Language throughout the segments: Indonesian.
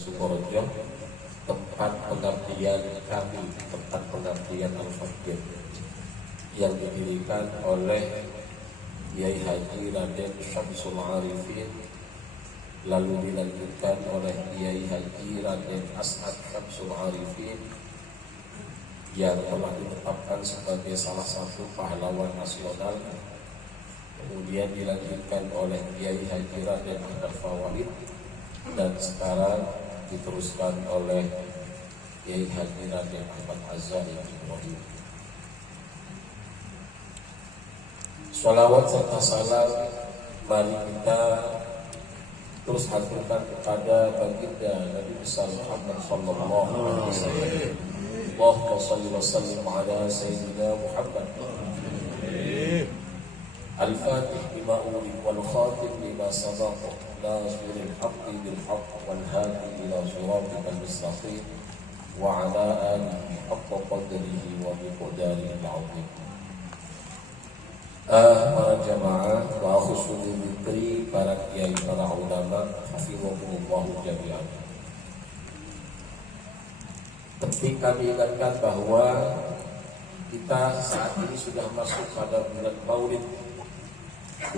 Sukorejo, tempat pengabdian kami, tempat pengabdian Al-Fakir yang didirikan oleh Kiai Haji Raden Syamsul Arifin, lalu dilanjutkan oleh Kiai Haji Raden As'ad Syamsul Arifin yang telah ditetapkan sebagai salah satu pahlawan nasional. Kemudian dilanjutkan oleh Kiai Haji Raden Ahmad Fawahid, dan sekarang diteruskan oleh Kiai Haji Raden Ahmad Azhari Ibrahim. Sholawat serta salam mari kita terus haturkan kepada baginda Nabi besar Muhammad sallallahu alaihi wasallam. Allahumma shalli wa sallim ala sayyidina Muhammad al-fatih lima ulik wal khatim lima sabaq nasiril haqqi bil haqq wal hadi ila siratikal mustaqim wa ala alihi haqqa qadrihi wa miqdarihi al-azim. Para jamaah wa khususnya menteri, para kiai, para ulama, hafizahumullah jami'an. Penting kami ingatkan bahwa kita saat ini sudah masuk pada bulan Maulid,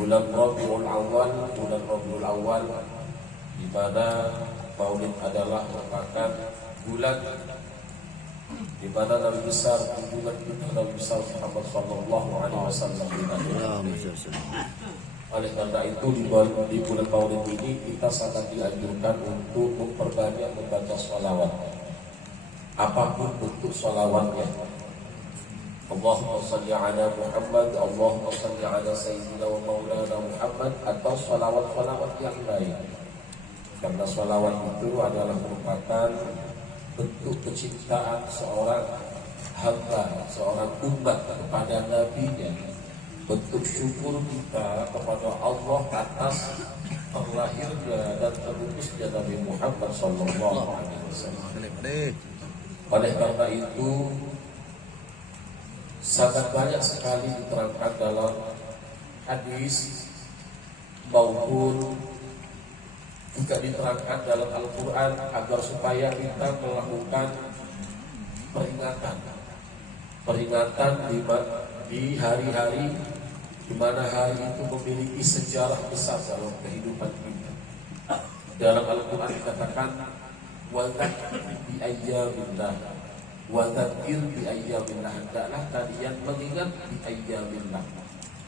bulan Rabiul Awal, di mana Maulid adalah merupakan bulan di mana Nabi besar hubungan kita Nabi besar Muhammad sallallahu alaihi wasallam. Oleh karena itu di bulan Maulid ini kita sangat dianjurkan untuk memperbanyak membaca sholawat, apapun bentuk sholawatnya. Allahumma salli ala Muhammad, Allahumma salli ala Sayyidina wa Maulana Muhammad, atau sholawat-sholawat yang lain. Karena sholawat itu adalah merupakan bentuk kecintaan seorang hamba, seorang umat kepada Nabi-Nya, bentuk syukur kita kepada Allah atas terlahirnya dan terutusnya Nabi Muhammad sallallahu alaihi wasallam. Oleh karena itu sangat banyak sekali diterangkan dalam hadis maupun juga diterangkan dalam Al-Quran agar supaya kita melakukan peringatan di hari-hari di mana hari itu memiliki sejarah besar dalam kehidupan kita. Dalam Al-Quran dikatakan wadzakir bi ayyamillah, wadzakir bi ayyamillah, hendaklah kalian mengingat bi ayyamillah,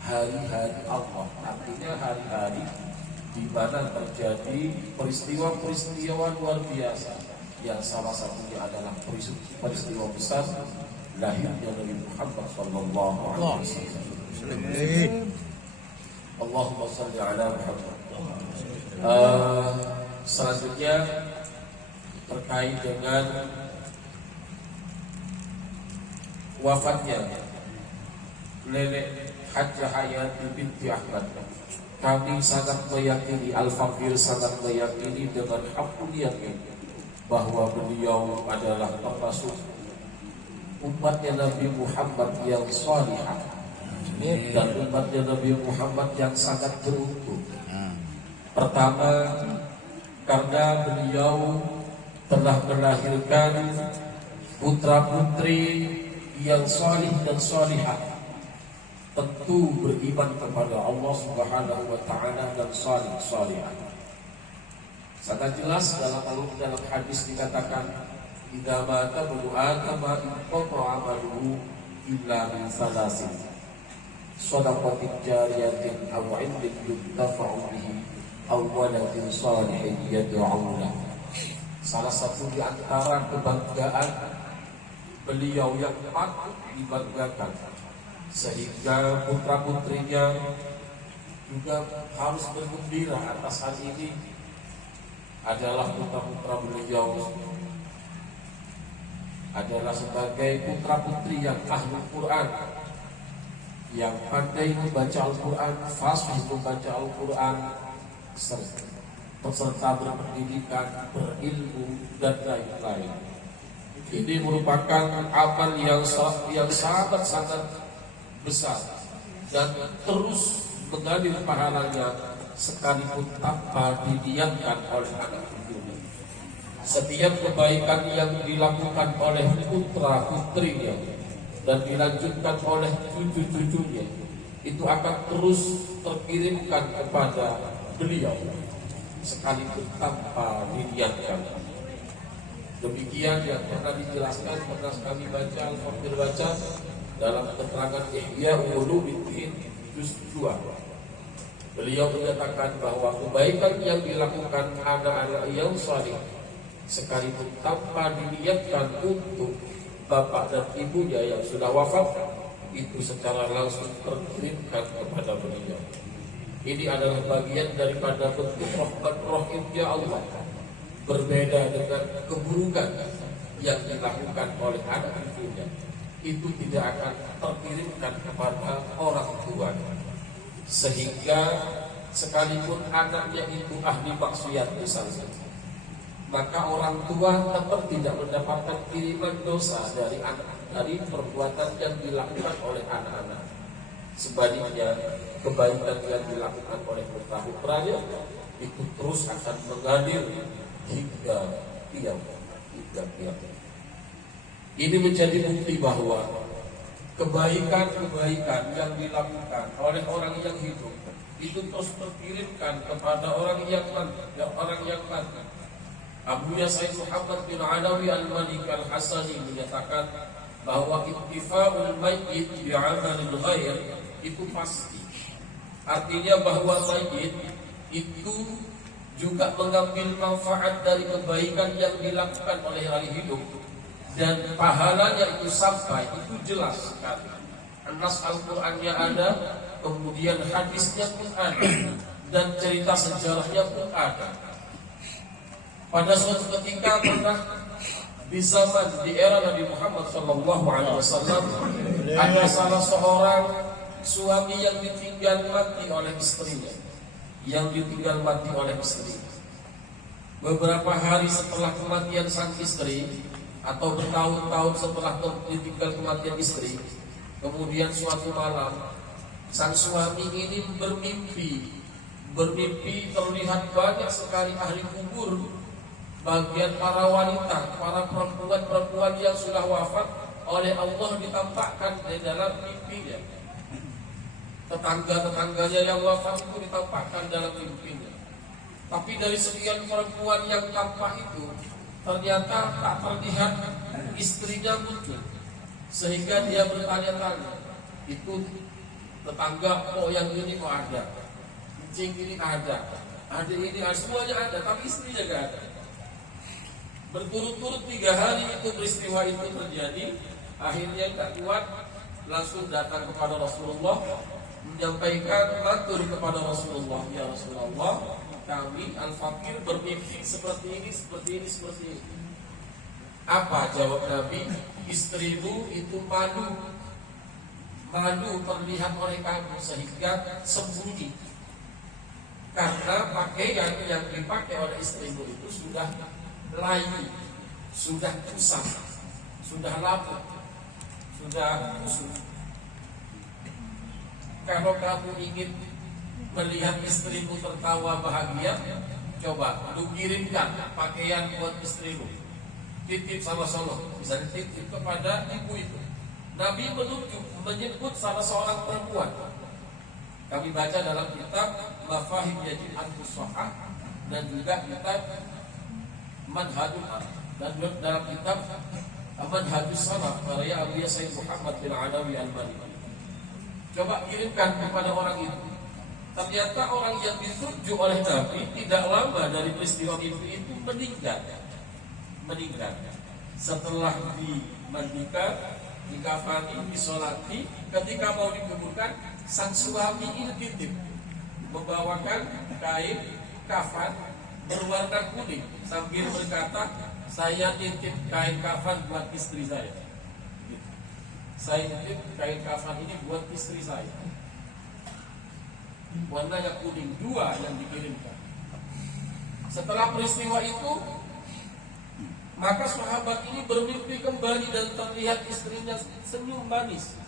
hari-hari Allah. Artinya hari-hari di mana terjadi peristiwa-peristiwa luar biasa, yang salah satunya adalah peristiwa besar lahirnya Nabi Muhammad sallallahu alaihi wasallam. Allahumma shalli ala Muhammad. Selanjutnya terkait dengan wafatnya Nenek Hajjah Hayati binti Ahmad, kami sangat meyakini, Al-Fakir sangat meyakini dengan hakul yakin bahwa beliau adalah termasuk umatnya Nabi Muhammad yang salihah dan umatnya Nabi Muhammad yang sangat beruntung. Pertama, karena beliau telah melahirkan putra-putri yang salih dan salihah, tentu beriman kepada Allah Subhanahu wa taala dan salih-salihah. Sangat jelas dalam hadis dikatakan, idza mata ibnu adam inqata amaluhu illa min salasin, shadaqatin jariyatin aw 'ilmin yuntafa'u bihi aw waladin shalihin yad'u lahu. Salah satu di antara kebanggaan beliau yang patut dibanggakan, sehingga putra-putrinya juga harus bergembira atas hal ini, adalah putra-putra beliau adalah sebagai putra-putri yang ahli Quran, yang pandai membaca Al-Quran, fasih membaca Al-Quran, serta berpendidikan, berilmu, dan lain-lain. Ini merupakan amal yang sangat-sangat besar dan terus mengalir pahalanya sekalipun tanpa diniatkan oleh anak cucunya. setiap kebaikan yang dilakukan oleh putra putrinya dan dilanjutkan oleh cucu-cucunya itu akan terus terkirimkan kepada beliau sekalipun tanpa diniatkan. Demikian yang pernah dijelaskan, pernah kami baca, Al-Fakir baca dalam keterangan Ihya Ulumuddin juz 2. Beliau menyatakan bahwa kebaikan yang dilakukan anak-anak yang saleh sekalipun tanpa diniatkan untuk bapak dan ibunya yang sudah wafat, itu secara langsung terkirimkan kepada beliau. Ini adalah bagian daripada bentuk rahmat rahimnya Allah. Berbeda dengan keburukan yang dilakukan oleh anak cucunya, itu tidak akan terkirimkan kepada orang tua. Sehingga sekalipun anaknya itu ahli maksiat misalnya, maka orang tua tetap tidak mendapatkan kiriman dosa dari perbuatan yang dilakukan oleh anak-anak. Sebaliknya, kebaikan yang dilakukan oleh putra-putranya itu terus akan mengalir hingga tiap. Ini menjadi bukti bahwa kebaikan-kebaikan yang dilakukan oleh orang yang hidup itu terus terkirimkan kepada orang yang mati. Abu Said Muhammad bin Alawi Al-Malik Al-Hasani menyatakan bahwa ittifa'ul mayyit bi'amalil ghair itu pasti. Artinya bahwa mayyit itu juga mengambil manfaat dari kebaikan yang dilakukan oleh ahli hidup, dan pahalanya itu sampai, itu jelas sekali. Nas Al-Qur'annya ada, kemudian hadisnya pun ada, dan cerita sejarahnya pun ada. Pada suatu ketika pernah di zaman di era Nabi Muhammad SAW ada salah seorang suami yang ditinggal mati oleh istrinya. Beberapa hari setelah kematian sang istri, atau bertahun-tahun setelah ditinggal kematian istri, kemudian suatu malam sang suami ini bermimpi terlihat banyak sekali ahli kubur, bagian para wanita, para perempuan yang sudah wafat oleh Allah ditampakkan di dalam mimpinya. Tetangga-tetangganya yang wafat itu ditampakkan dalam mimpinya. Tapi dari sekian perempuan yang tampak itu, ternyata tak terlihat istrinya muncul. Sehingga dia bertanya-tanya, itu tetangga kok yang ini kok ada, kucing ini ada ini ada, semuanya ada, tapi istrinya gak ada. Berturut-turut 3 hari itu peristiwa itu terjadi. Akhirnya tak kuat, langsung datang kepada Rasulullah, menyampaikan matur kepada Rasulullah, ya Rasulullah, kami Al-Fakir bermimpi seperti ini. Apa jawab Nabi? Istrimu itu malu terlihat oleh kamu sehingga sembunyi, karena pakaian yang dipakai oleh istrimu itu sudah layu, sudah kusam, sudah lapuk, sudah kusut. Kalau kamu ingin melihat istrimu tertawa bahagia, coba lu kirimkan pakaian buat istrimu, titip sama misalnya titip kepada ibu itu. Nabi menyebut salah seorang perempuan. Kami baca dalam kitab Mafahim Yajid Al-Fusahah dan juga kitab Manhajul Arab, dan dalam kitab Manhajus Salaf karya Abu Said Muhammad bin Alawi Al-Malik. Coba kirimkan kepada orang itu. Ternyata orang yang dituju oleh Nabi tidak lama dari peristiwa itu meninggal. Setelah dimandikan, dikafani, disolati, ketika mau dikuburkan, sang suami ini titip membawakan kain kafan berwarna kuning sambil berkata, saya titip kain kafan buat istri saya. Saya titip kain kafan ini buat istri saya. Warnanya kuning, 2 yang dikirimkan. Setelah peristiwa itu, maka sahabat ini bermimpi kembali dan terlihat istrinya senyum manis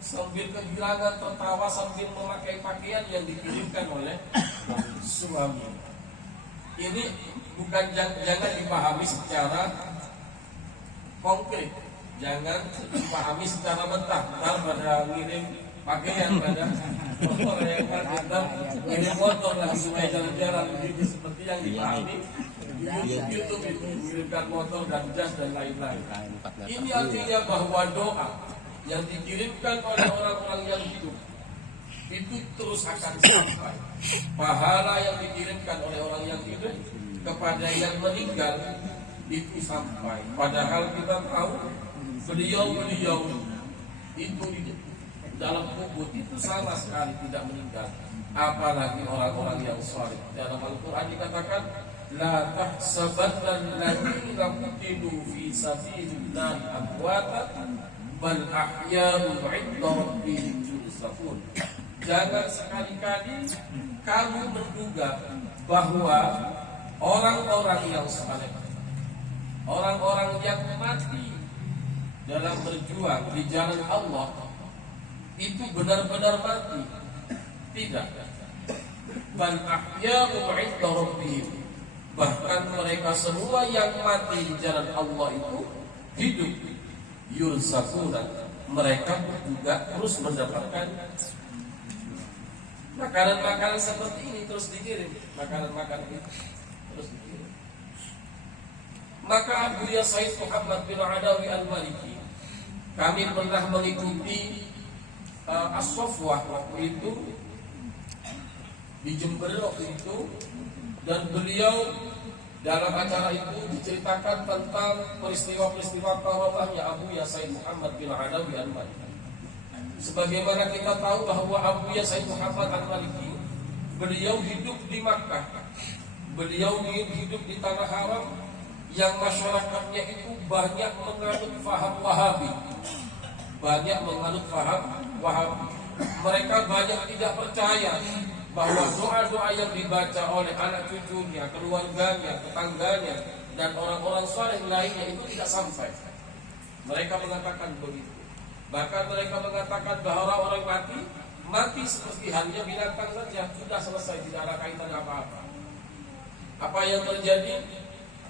sambil kehilangan tertawa sambil memakai pakaian yang dikirimkan oleh suami. Ini bukan jangan dipahami secara konkret, jangan dipahami secara mentah. Ntar pada ngirim pakaian pada motor yang ntar ngirim motor lagi supaya jalan-jalan begitu seperti yang dipahami YouTube itu mengirimkan motor dan jas dan lain-lain. Ini artinya bahwa doa yang dikirimkan oleh orang-orang yang hidup itu terus akan sampai. Pahala yang dikirimkan oleh orang yang hidup kepada yang meninggal itu sampai. Padahal kita tahu beliau-beliau itu di dalam kubur itu sama sekali tidak meninggal. Apalagi orang-orang yang saleh. Dalam Al-Quran dikatakan, la tahsabanna alladziina qutilu fi sabilillahi amwatan bal ahya'un 'inda rabbihim yurzaqun. Jangan sekali-kali kamu menduga bahwa orang-orang yang saleh, orang-orang yang mati dalam berjuang di jalan Allah itu benar-benar mati. Tidak. Bal ahya'un 'inda rabbihim. Bahkan mereka semua yang mati di jalan Allah itu hidup. Yurzaquna. Mereka juga terus mendapatkan makanan-makanan seperti ini, terus dikirim. Makanan-makanan itu terus dikirim. Maka Buya Said Muhammad bin Adawi Al-Maliki, kami pernah mengikuti As-Sofwah waktu itu di Jember waktu itu, dan beliau dalam acara itu diceritakan tentang peristiwa-peristiwa karamahnya Abu Ya Said Muhammad bin Adawi Al-Maliki. Sebagaimana kita tahu bahwa Abu Ya Said Muhammad Al-Maliki, beliau hidup di Makkah, beliau hidup di tanah haram yang masyarakatnya itu banyak menganut faham Wahabi, banyak menganut faham Wahabi. Mereka banyak tidak percaya bahwa doa-doa yang dibaca oleh anak cucunya, keluarganya, tetangganya, dan orang-orang saleh lainnya itu tidak sampai. Mereka mengatakan begitu. Bahkan mereka mengatakan bahwa orang mati seperti halnya binatang saja, sudah selesai, tidak ada kaitan apa-apa. Apa yang terjadi?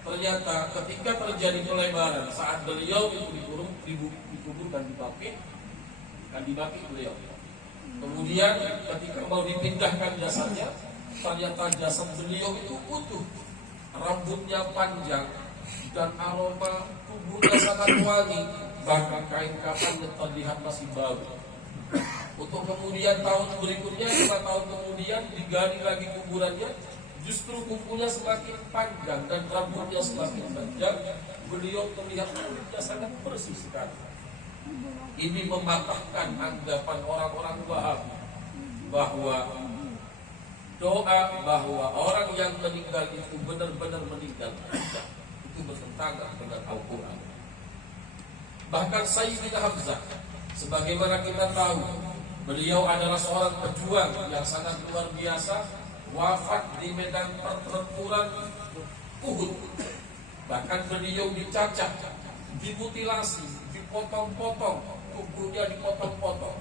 Ternyata ketika terjadi pelebaran saat beliau itu dikuburkan di baki beliau. Kemudian ketika mau dipindahkan jasadnya, ternyata jasad beliau itu utuh, rambutnya panjang dan aroma tubuhnya sangat wangi, bahkan kain kafannya terlihat masih baru. Untuk kemudian tahun berikutnya, 5 tahun kemudian digali lagi kuburannya, justru kukunya semakin panjang dan rambutnya semakin panjang. Beliau terlihat kulitnya sangat bersih sekali. Ini mematahkan anggapan orang-orang Wahabi bahwa doa bahwa orang yang meninggal itu benar-benar meninggal, itu bertentangan dengan Al-Quran. Bahkan Sayyidina Hamzah, sebagaimana kita tahu, beliau adalah seorang pejuang yang sangat luar biasa, wafat di medan pertempuran Uhud. Bahkan beliau dicacat, dimutilasi, dipotong-potong, tubuhnya dipotong-potong.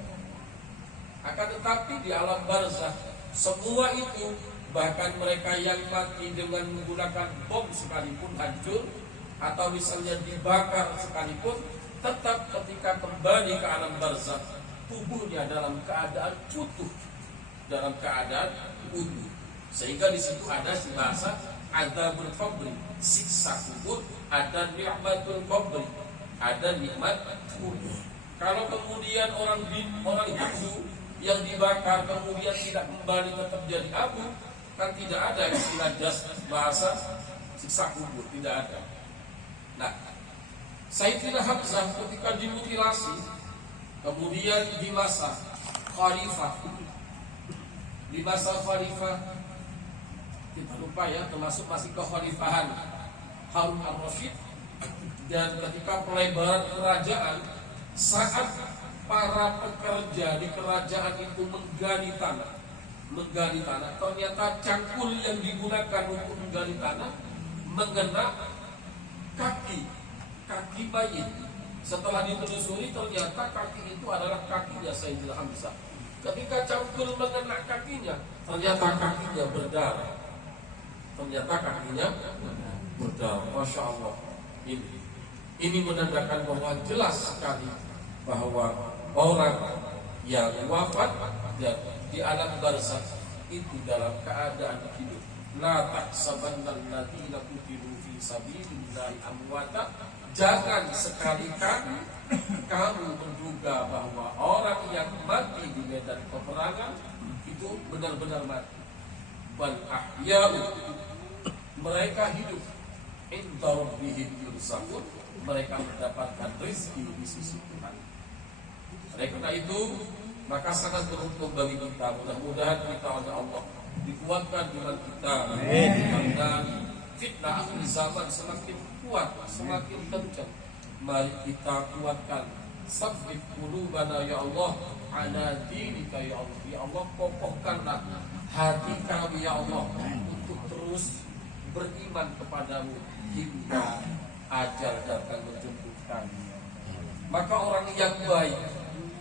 Akan tetapi di alam barzakh semua itu, bahkan mereka yang mati dengan menggunakan bom sekalipun hancur, atau misalnya dibakar sekalipun, tetap ketika kembali ke alam barzakh tubuhnya dalam keadaan utuh, dalam keadaan utuh. Sehingga di situ ada bahasa adzabul qabri, siksa kubur, ada nikmatul qabri, ada nikmat kubur. Kalau kemudian orang Hindu yang dibakar kemudian tidak kembali tetap jadi abu, kan tidak ada istilah bahasa siksa kubur, tidak ada. Nah, Sayyidina Hamzah ketika dimutilasi, kemudian di masa khalifah, kita lupa ya, termasuk masih kekhalifahan Harun al-Rasyid, dan ketika pelebaran kerajaan, saat para pekerja di kerajaan itu menggali tanah, ternyata cangkul yang digunakan untuk menggali tanah mengena kaki mayit. Setelah ditelusuri, ternyata kaki itu adalah kakinya Sayyidina Hamzah. Ketika cangkul mengena kakinya, ternyata kakinya berdarah. ternyata kakinya berdarah. Masya Allah. Ini menandakan bahwa jelas sekali bahwa orang yang wafat di alam barzakh itu dalam keadaan hidup. La tahsabanna alladziina qutilu fi sabilillahi amwata. Jangan sekali-kali kamu menduga bahwa orang yang mati di medan peperangan itu benar-benar mati. Bal ahya'u, mereka hidup. Inda rabbihim yurzaqun, mereka mendapatkan rezeki di sisi Tuhan. Oleh karena itu, maka sangat beruntung bagi kita. Mudah-mudahan kita oleh Allah dikuatkan iman kita. Karena fitnah akhir zaman semakin kuat, semakin kencang. Mari kita kuatkan. Sabbit qulubana ya Allah ala dinika ya Allah. Ya Allah, kokohkanlah hati kami ya Allah untuk terus beriman kepadamu hingga ajal datang menjemput kami. Maka orang yang baik,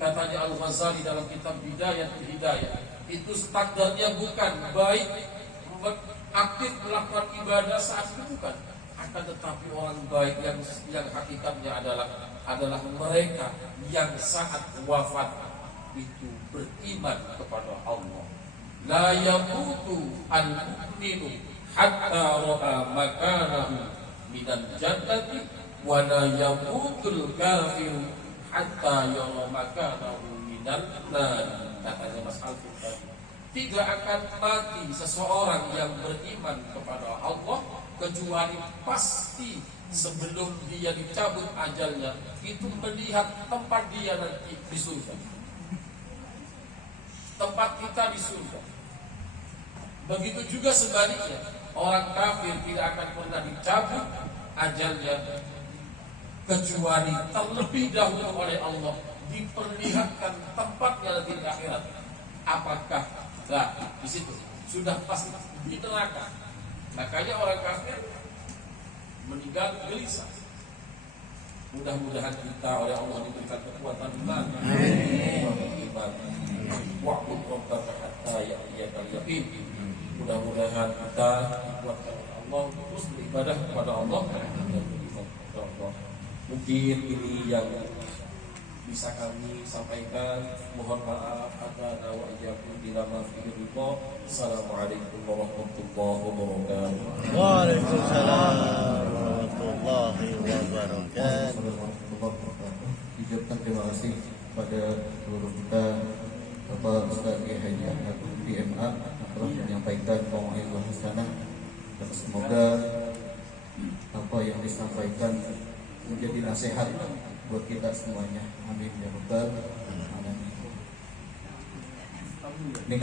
katanya Al-Ghazali dalam kitab Bidayatul Hidayah, itu standarnya bukan baik aktif melakukan ibadah saat itu, bukan, akan tetapi orang baik yang hakikatnya adalah mereka yang saat wafat itu beriman kepada Allah. La yamutu al-mu'minu hatta ra'a makanahu minal jannati wa la yamutul kafiru hatta yara makanahu minal nar. Katanya Mas Alfred tadi, tidak akan mati seseorang yang beriman kepada Allah kecuali pasti sebelum dia dicabut ajalnya itu melihat tempat dia nanti di surga, tempat kita di surga. Begitu juga sebaliknya, orang kafir tidak akan pernah dicabut ajalnya kecuali terlebih dahulu oleh Allah diperlihatkan tempatnya nanti di akhirat. Apakah di situ sudah pasti di neraka? Makanya orang kafir meninggal gelisah. Mudah-mudahan kita oleh Allah diberikan kekuatan iman. Waktu rabbaka hatta ya'tiyakal yaqin. Mudah-mudahan kita dikuatkan oleh Allah terus beribadah kepada Allah dan beriman kepada Allah. Mungkin ini yang bisa kami sampaikan. Mohon maaf ada wa iyyakum bila ma fihi ridha. Assalamualaikum warahmatullahi wabarakatuh. Waalaikumsalam warahmatullahi wabarakatuh. Ucapkan terima kasih kepada seluruh kita, Bapak Ustaz Haji Ahmad PMA telah menyampaikan pemahaman hasanah, dan semoga apa yang disampaikan menjadi nasihat buat kita semuanya. Amin ya rabbal alamin.